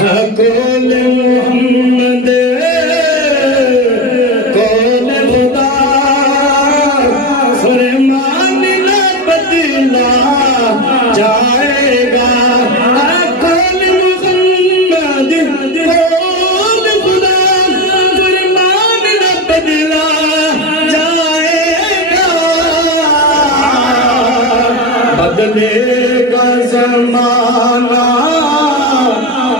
کول محمد کول خدا فرمان نہ بدلا جائے گا کول محمد کول خدا فرمان نہ بدلا جائے گا بدلے گا زمانہ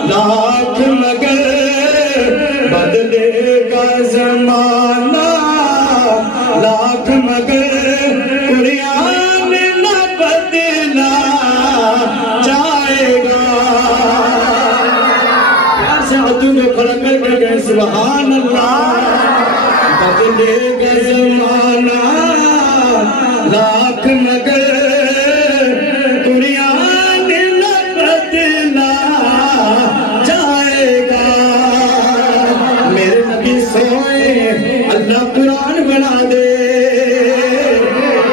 لاکھ مگر بدلے گا زمانہ لاکھ مگر قرآن نہ بدلا جائے گا پیار سے ہاتھوں میں کھڑا کر کے گئے سبحان اللہ بدلے گا زمانہ لاکھ مگر اللہ قرآن بنا دے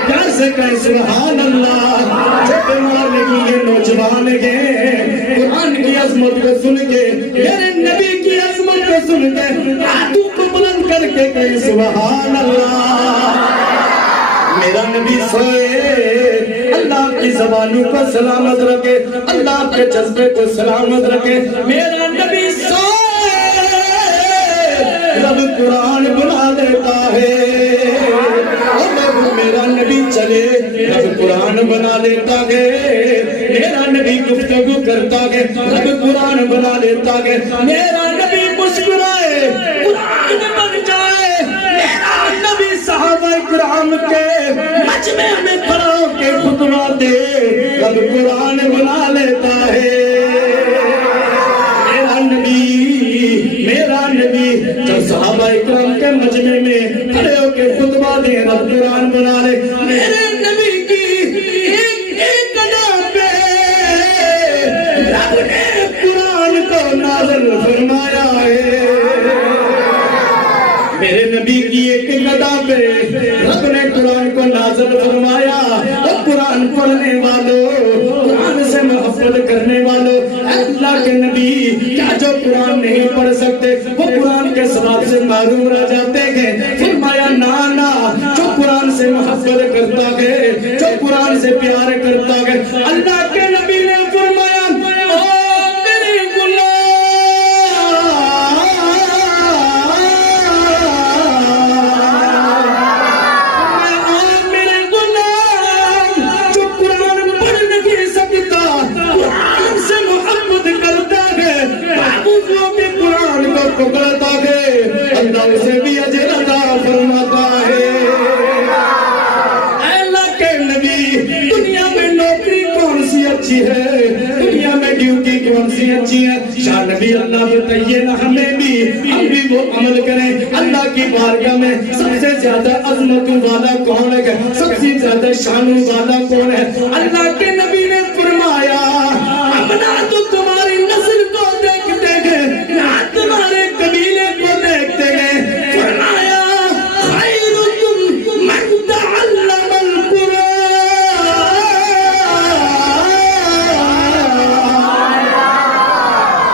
کیسے کہیں سبحان اللہ جب بیمار لگی یہ نوجوان گئے قرآن کی عظمت کو سن کے میرے نبی کی عظمت کو سن کے ہاتھوں کو بلند کر کے کہیں سبحان اللہ میرا نبی سوئے اللہ کی زبانوں کو سلامت رکھے اللہ کے جذبے کو سلامت رکھے میرا نبی سوئے رب قرآن بنا دیتا ہے اور میرا نبی چلے رب قرآن بنا دیتا ہے میرا نبی گفتگو کرتا ہے رب قرآن بنا دیتا ہے میرا نبی مسکرائے قرآن بن جائے میرا نبی صحابہ کرام کے مجمع میں کھڑا ہو کے خطبہ دے رب قرآن بنا لیتا ہے میرا نبی جب صحابہ اکرام کے مجمع میں کھڑے ہو کے خطبہ دے رب قرآن بنا لے میرے نبی کی ایک ادا پہ رب نے قرآن کو نازل فرمایا ہے میرے نبی کی ایک ادا پہ رب نے قرآن کو نازل فرمایا اور قرآن پڑھنے والوں قرآن سے محبت کرنے والوں اللہ کے نبی کیا جو قرآن نہیں پڑھ سکتے وہ قرآن کے ثواب سے معروم رہ جاتے ہیں فرمایا نانا جو قرآن سے محبت کرتا ہے جو قرآن سے پیار کرتا ہے اللہ کے نبی نے فرمایا او میرے غلام جو قرآن پڑھ نہیں سکتا قرآن سے محبت کرتا ہے محبوبوں کے قرآن کو پکڑتا ہے اللہ اسے بھی اجر عطا فرماتا ہے اے اللہ کے نبی دنیا میں نوکری کون سی اچھی ہے دنیا میں ڈیوٹی کون سی اچھی ہے شاہ نبی اللہ بتائیے نا ہمیں بھی ہم بھی وہ عمل کریں اللہ کی بارگاہ میں سب سے زیادہ عظمت والا کون ہے سب سے زیادہ شان والا کون ہے اللہ کے نبی نے فرمایا اپنا تو تمہاری نسل کو دیکھتے گئے نہ تمہارے قبیلے کو دیکھتے گئے فرمایا خیرکم من تعلم القرآن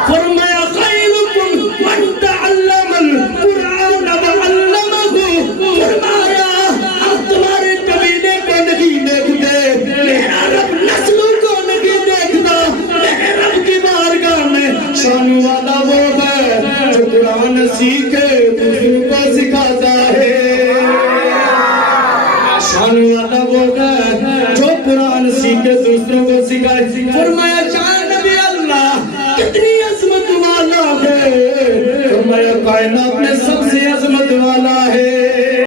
فرمایا خیرکم من تعلم القرآن وعلمہ فرمایا ہم تمہارے قبیلے کو نہیں دیکھتے میرا رب نسلوں کو نہیں دیکھتا میرے رب کی بارگاہ میں شان والا وہ ہے جو قرآن سیکھے دوسروں کو سکھاتا ہے شان والا وہ ہے جو قرآن سیکھے دوسروں کو سکھائے فرمایا شان نبی اللہ کتنی عظمت والا ہے فرمایا کائنات میں سب سے عظمت والا ہے